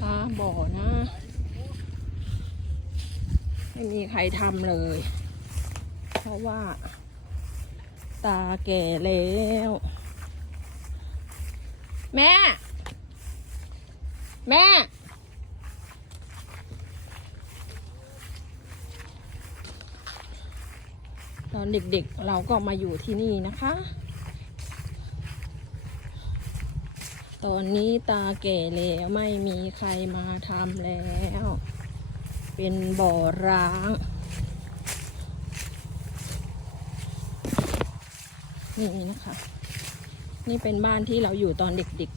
นะคะบ่อนะ ไม่มีใครทำเลย เพราะว่า ตาแก่แล้ว แม่ แม่ตอนเด็กๆ เราก็มาอยู่ที่นี่นะคะ ตอนนี้ตาแก่แล้วไม่มีใครมาทำแล้ว เป็นบ่อร้าง นี่นะคะ นี่เป็นบ้านที่เราอยู่ตอนเด็ก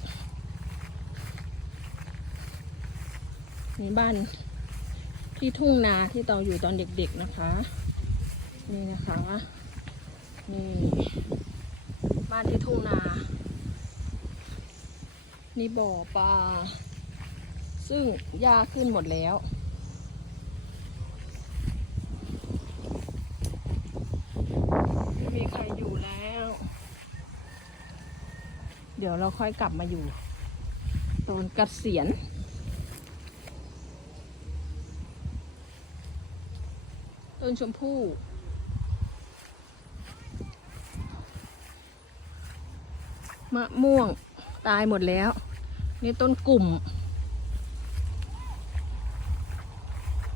ๆนี่บ้านที่ทุ่งนาที่เราอยู่ตอนเด็กๆนะคะ นี่นะคะนี่บ้านที่ทุ่งนา นี่บ่อปลา ซึ่งหญ้าขึ้นหมดแล้ว ไม่มีใครอยู่แล้ว เดี๋ยวเราค่อยกลับมาอยู่ตอนกเกษียณต้นชมพู่มะม่วง ตายหมดแล้ว นี่ต้นกลุ่ม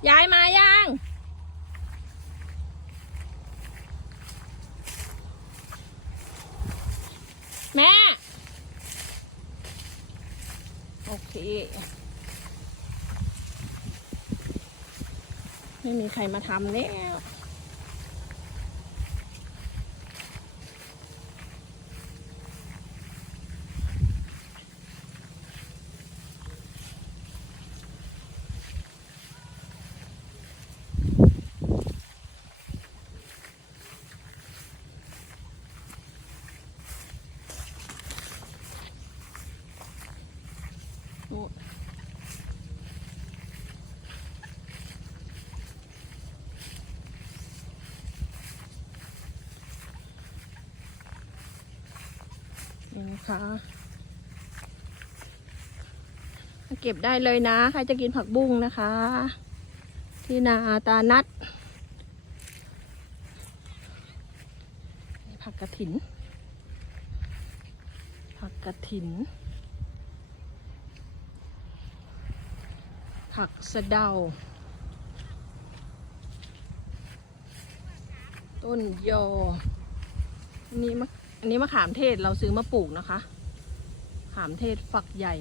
ย้ายมายังแม่ โอเค ไม่มีใครมาทำแล้ว โอ้นี่นะคะเก็บได้เลยนะ ใครจะกินผักบุ้งนะคะ ที่นาตานัด ผักกระถิน ผักกระถิน ผักสะเดา ต้นยอ อันนี้มะอันนี้มะขามเทศเราซื้อมาปลูกนะคะ ขามเทศฝักใหญ่